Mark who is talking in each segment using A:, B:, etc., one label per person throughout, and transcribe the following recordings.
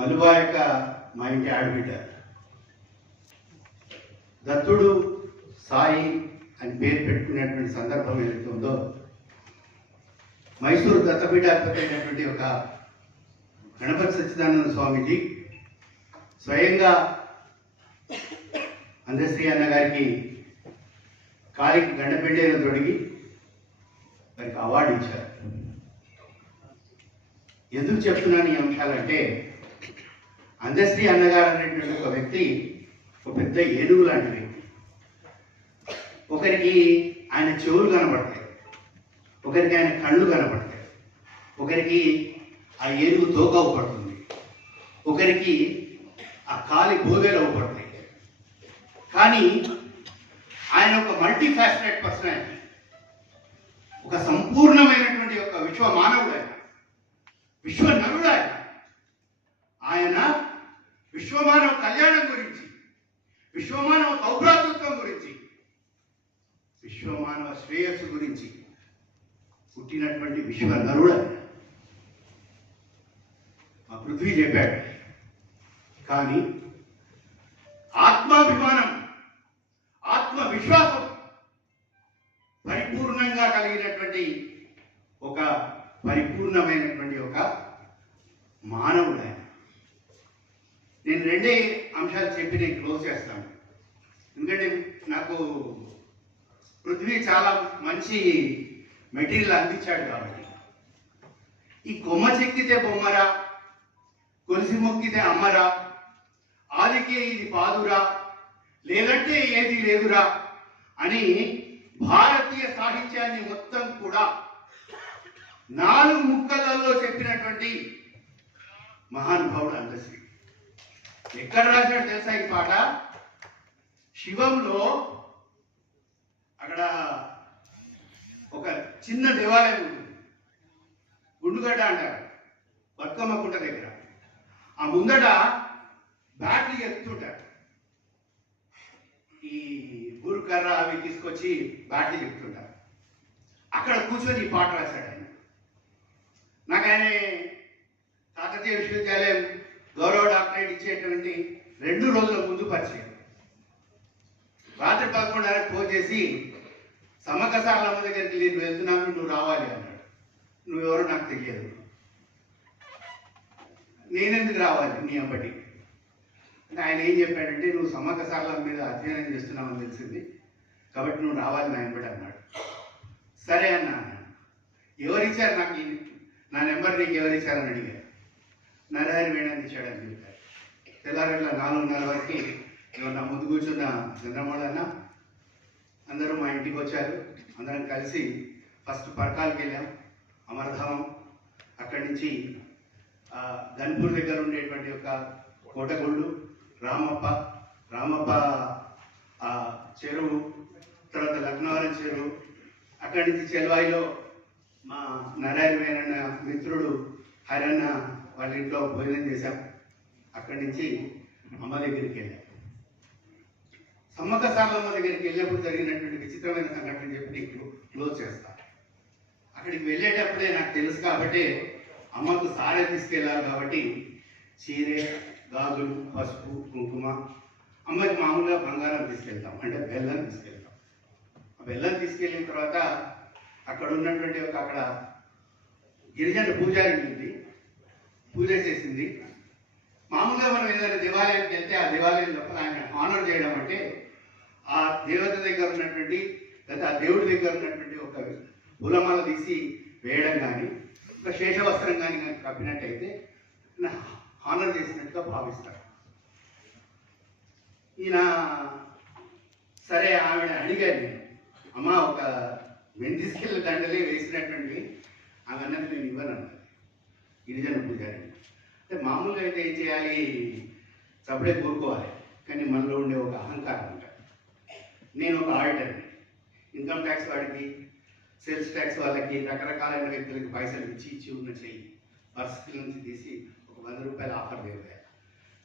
A: మలుబా యొక్క మా ఇంటి ఆడబిడ్డ దత్తుడు సాయి అని పేరు పెట్టుకునేటువంటి సందర్భం ఏదైతే మైసూరు దత్తపీఠాధిపతి అయినటువంటి ఒక గణపతి సచ్చిదానంద స్వామీజీ స్వయంగా అందశ్రీ అన్న గారికి కాలికి గండపెండేలు తొడిగి వారికి అవార్డు ఇచ్చారు. ఎందుకు చెప్తున్నాను ఈ అంశాలంటే అందశ్రీ అన్నగారు అనేటువంటి ఒక వ్యక్తి ఒక పెద్ద ఏనుగు లాంటి వ్యక్తి. ఒకరికి ఆయన చెవులు కనబడతాయి ఒకరికి ఆయన కళ్ళు కనబడతాయి ఒకరికి ఆ ఏనుగు తోక అవుపడుతుంది ఒకరికి ఆ కాలి బోధేలు పడతాయి కానీ ఆయన ఒక మల్టీ ఫ్యాషనెట్ పర్సన్ ఆయన ఒక సంపూర్ణమైనటువంటి ఒక విశ్వ మానవుడు ఆయన విశ్వ నరుడు ఆయన. ఆయన విశ్వమానవ కళ్యాణం గురించి విశ్వమానవ సౌభ్రాతృత్వం గురించి విశ్వమానవ శ్రేయస్సు గురించి పుట్టినటువంటి విశ్వ నరుడు మా పృథ్వీ చెప్పాడు. కానీ ఆత్మాభిమానం ఆత్మ విశ్వాసం పరిపూర్ణంగా కలిగినటువంటి ఒక పరిపూర్ణమైనటువంటి ఒక మానవుడు ఆయన. నేను రెండే అంశాలు చెప్పి నేను క్లోజ్ చేస్తాను. ఎందుకంటే నాకు పృథ్వీ చాలా మంచి మెటీరియల్ అందించాడు కాబట్టి. ఈ కొమ్మ చెక్కితే బొమ్మరా కొలిసి మొక్కితే అమ్మరా ఆదికే ఇది పాదురా లేదంటే ఏది లేదురా అని భారతీయ సాహిత్యాన్ని మొత్తం కూడా నాలుగు ముక్కలలో చెప్పినటువంటి మహానుభావుడు అందశ్రీ. ఎక్కడ రాశాడు తెలుసా ఈ పాట? శివంలో అక్కడ ఒక చిన్న దేవాలయం ఉంటుంది గుండుగడ్డ అంటారు. బతుకమ్మ గుంట దగ్గర. ఆ ముందట బ్యాటరీ ఎత్తుంటారు ఈ గురుకర్ర అవి తీసుకొచ్చి బ్యాటరీ ఎత్తుంటారు అక్కడ కూర్చొని ఈ పాట రాశాడు ఆయన. నాకు ఆయన కాకతీయ విశ్వవిద్యాలయం గౌరవ డాక్టరేట్ ఇచ్చేటువంటి రెండు రోజుల ముందు పరిచయం. రాత్రి పదకొండున్నరకు ఫోన్ చేసి సమక సార్లమ్మ దగ్గరికి నేను వెళ్తున్నాను నువ్వు రావాలి అన్నాడు. నువ్వెవరో నాకు తెలియదు. నేనెందుకు రావాలి నీ అప్పటి అంటే ఆయన ఏం చెప్పాడంటే నువ్వు సమ్మక్క సార్లమ్మ మీద అధ్యయనం చేస్తున్నావని తెలిసింది. కాబట్టి నువ్వు రావాలి నా వెంబడి అన్నాడు. సరే అన్నా ఎవరిచ్చారు నాకు నా నెంబర్ నీకు ఎవరిచ్చారని అడిగాను నరహరి వేణాన్ని చేయడానికి చెప్పారు తెల్లారిలో నాలుగున్నర వరకు ఏమన్నా నా ముందు కూర్చున్న చంద్రమౌళి అన్న అందరూ మా ఇంటికి వచ్చారు. అందరం కలిసి ఫస్ట్ పర్కాల్కి వెళ్ళాం. అమరధామం అక్కడి నుంచి ఆ, గన్పూర్ దగ్గర ఉండేటువంటి ఒక కోటగుళ్ళు రామప్ప రామప్ప ఆ చెరువు తర్వాత లక్నవరం చెరువు అక్కడి నుంచి చెల్వాయిలో మా నారాయణ మిత్రుడు హరన్న వాళ్ళ ఇంట్లో భోజనం చేశాం. అక్కడి నుంచి అమ్మ దగ్గరికి వెళ్ళాం. సమ్మక సార్లమ్మ దగ్గరికి వెళ్ళినప్పుడు జరిగినటువంటి విచిత్రమైన సంఘటన చెప్పి నీకు క్లోజ్ చేస్తా. అక్కడికి వెళ్ళేటప్పుడే నాకు తెలుసు కాబట్టి అమ్మకు సారే తీసుకెళ్ళాలి కాబట్టి చీరే గాజులు పసుపు కుంకుమ అమ్మకి మామూలుగా బంగారం తీసుకెళ్తాం. అంటే బెల్లం తీసుకెళ్తాం. ఆ బెల్లం తీసుకెళ్ళిన తర్వాత అక్కడ ఉన్నటువంటి ఒక అక్కడ గిరిజన పూజారి ఉంది. పూజ చేసింది. మామూలుగా మనం ఏదైనా దేవాలయానికి వెళ్తే ఆ దేవాలయం లోపల ఆయన ఆనర్ చేయడం అంటే ఆ దేవత దగ్గర ఉన్నటువంటి లేదా ఆ దేవుడి దగ్గర ఉన్నటువంటి ఒక పూలమాల తీసి వేయడం కానీ ఒక శేషవస్త్రం కానీ కానీ కప్పినట్టయితే హానర్ చేసినట్టుగా భావిస్తారు. ఈయన సరే ఆవిడ అడిగాను అమ్మ ఒక మెంతిస్కెళ్ళ దండలే వేసినటువంటి ఆమె అన్నది నేను ఇవ్వను అన్నది గిరిజన పూజారి అంటే మామూలుగా అయితే ఏం చేయాలి? చప్పుడే కూరుకోవాలి కానీ మనలో ఉండే ఒక అహంకారం ఉంటుంది నేను ఒక ఆడిటర్ని ఇన్కమ్ ట్యాక్స్ వాడికి సేల్స్ ట్యాక్స్ వాళ్ళకి రకరకాలైన వ్యక్తులకి పైసలు ఇచ్చి ఇచ్చి ఉన్న చెయ్యి. పర్సుల నుంచి తీసి ఒక వంద రూపాయల ఆఫర్ వేయాలి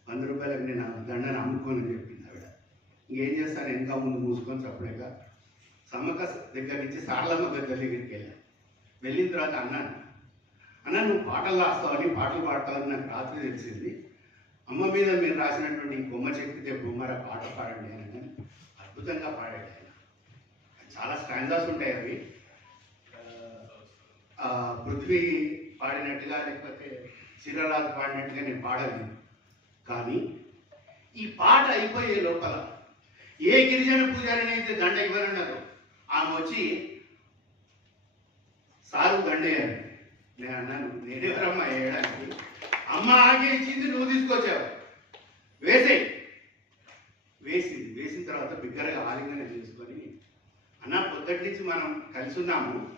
A: వంద రూపాయలకు నేను దండను అమ్ముకోనని చెప్పింది ఆవిడ. ఇంకేం చేస్తాను? ఇంకా ముందు మూసుకొని చప్పుడేగా సమ్మక్క దగ్గర నుంచి సారలమ్మ దగ్గర దగ్గరికి వెళ్ళాను వెళ్ళిన తర్వాత అన్నాను అన్న నువ్వు పాటలు రాస్తావని పాటలు పాడతావని నాకు రాత్రి తెలిసింది. అమ్మ మీద మీరు రాసినటువంటి బొమ్మ చెక్కితే బొమ్మర పాట పాడండి అని అద్భుతంగా పాడాడు ఆయన. చాలా స్టాండర్స్ ఉంటాయి అవి. పృథ్వీ పాడినట్టుగా లేకపోతే చిరరాజు పాడినట్టుగా నేను పాడలేను కానీ ఈ పాట అయిపోయే లోపల ఏ గిరిజన పూజారిని అయితే దండ ఇవ్వనన్నారు ఆమె వచ్చి సారు దండేయాలి నేను అన్నాను నేనెవరమ్మా వేయడానికి అమ్మ ఆగే ఇచ్చింది నువ్వు తీసుకొచ్చావు. వేసేయి. వేసింది. వేసిన తర్వాత బిగ్గరగా ఆలింగనం చేసుకొని అన్న పొద్దుటి నుంచి మనం కలిసి ఉన్నాము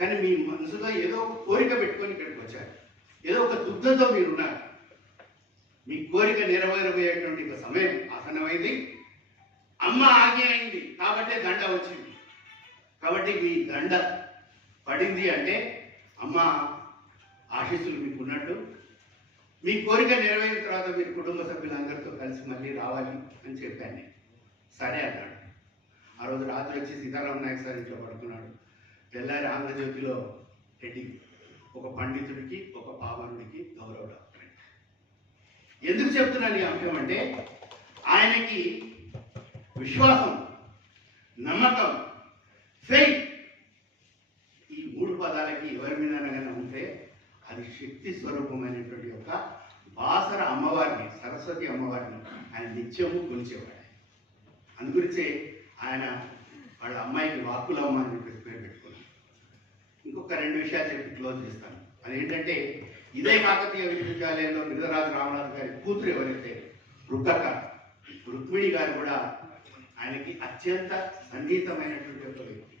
A: కానీ మీ మనసులో ఏదో ఒక కోరిక పెట్టుకొని ఇక్కడికి వచ్చారు. ఏదో ఒక దుగ్ధంతో మీరు ఉన్నారు. మీ కోరిక నెరవేరబోయేటువంటి ఒక సమయం ఆసనమైంది అమ్మ ఆగి అయింది. కాబట్టే దండ వచ్చింది. కాబట్టి మీ దండ పడింది అంటే అమ్మ ఆశీస్సులు మీకు ఉన్నట్టు మీ కోరిక నెరవేరిన తర్వాత మీరు కుటుంబ సభ్యులందరితో కలిసి మళ్ళీ రావాలి అని చెప్పాను నేను. సరే అన్నాడు. ఆ రోజు రాత్రి వచ్చి సీతారాం నాయక్ సార్ ఇంట్లో పడుకున్నాడు. తెల్లారి ఆంధ్రజ్యోతిలో హెడ్డింగ్ ఒక పండితుడికి ఒక పావనుడికి గౌరవ డాక్టరేట్ ఎందుకు చెప్తున్నాను ఈ అంశం అంటే ఆయనకి విశ్వాసం నమ్మకం ఫెయిత్ శక్తి స్వరూపమైనటువంటి యొక్క బాసర అమ్మవారిని సరస్వతి అమ్మవారిని ఆయన నిత్యము కొలిచేవాడు అందుగురించే ఆయన వాళ్ళ అమ్మాయికి వాకులమ్మ అని చెప్పేసి పేరు పెట్టుకున్నాను ఇంకొక రెండు విషయాలు చెప్పి క్లోజ్ చేస్తాను. అదేంటంటే ఇదే కాకతీయ విశ్వవిద్యాలయంలో మిగతారాజు రామనాథ్ గారి కూతురు ఎవరైతే రుక్కక రుక్మిణి గారు కూడా ఆయనకి అత్యంత సన్నిహితమైనటువంటి ఒక వ్యక్తి.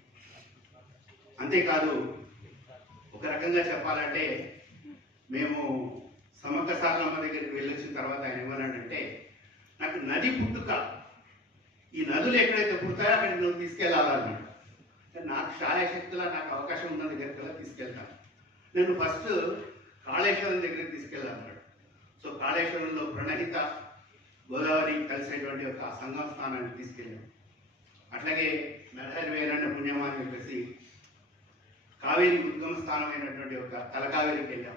A: అంతేకాదు ఒక రకంగా చెప్పాలంటే మేము సమక్క సారలమ్మ దగ్గరికి వెళ్ళొచ్చిన తర్వాత ఆయన ఏమన్నాడంటే నాకు నది పుట్టుక. ఈ నదులు ఎక్కడైతే పుడతాయో అక్కడికి నువ్వు తీసుకెళ్ళాలన్నాడు నాకు శాలశక్తిలా నాకు అవకాశం ఉన్న దగ్గరికల్లా తీసుకెళ్తాను. నేను ఫస్ట్ కాళేశ్వరం దగ్గరికి తీసుకెళ్ళాలన్నాడు సో కాళేశ్వరంలో ప్రణహిత గోదావరి కలిసేటువంటి ఒక సంగమ స్థానాన్ని తీసుకెళ్ళాం. అట్లాగే నడహరి వేరన్న పుణ్యమా అని చెప్పేసి కావేరి ఉద్గమ స్థానమైనటువంటి ఒక తలకావేరికి వెళ్ళాం.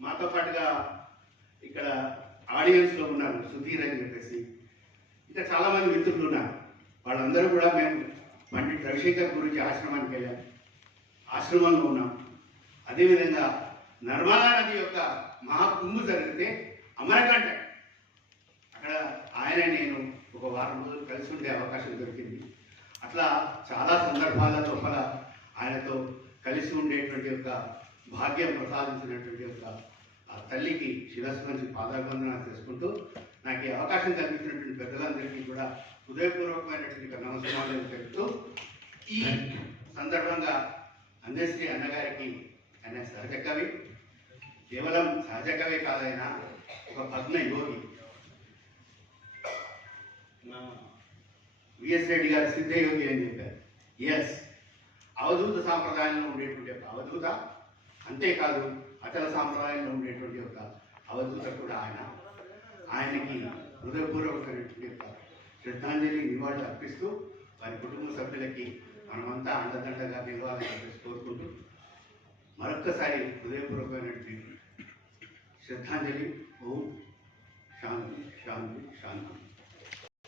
A: మాతో పాటుగా ఇక్కడ ఆడియన్స్లో ఉన్నారు సుధీర్ అని చెప్పేసి. ఇంకా చాలా మంది మిత్రులు ఉన్నారు. వాళ్ళందరూ కూడా మేము పండిట్ రవిశంకర్ గురించి ఆశ్రమానికి వెళ్ళాం. ఆశ్రమంలో ఉన్నాం. అదేవిధంగా నర్మదా నది యొక్క మహాకుంభు జరిగితే అమరకంట. అక్కడ ఆయన నేను ఒక వారం రోజులు కలిసి ఉండే అవకాశం దొరికింది. అట్లా చాలా సందర్భాల లోపల ఆయనతో కలిసి ఉండేటువంటి యొక్క భాగ్యం ప్రసాదించినటువంటి యొక్క ఆ తల్లికి శిరస్సు నుంచి పాదాభివందన చేసుకుంటూ నాకు ఈ అవకాశం కల్పించినటువంటి పెద్దలందరికీ కూడా హృదయపూర్వకమైనటువంటి నమస్కారాలు తెలుపుతూ ఈ సందర్భంగా అందశ్రీ అన్నగారికి ఆయన సహజ కవి కేవలం సహజ కవి కాదైనా ఒక భగ్న యోగి. విఎస్ రెడ్డి గారు సిద్ధయోగి అని చెప్పారు. ఎస్ అవధూత సాంప్రదాయంలో ఉండేటువంటి అవధూత అంతేకాదు అచల సాంప్రదాయంలో ఉండేటువంటి ఒక అవధూత కూడా ఆయన ఆయనకి హృదయపూర్వకమైనటువంటి యొక్క శ్రద్ధాంజలి నివాళులు అర్పిస్తూ వారి కుటుంబ సభ్యులకి మనమంతా అండదండగా నిలవాలని చెప్పేసి కోరుకుంటూ మరొక్కసారి హృదయపూర్వకమైనటువంటి శ్రద్ధాంజలి ఓం శాంతి శాంతి శాంతి.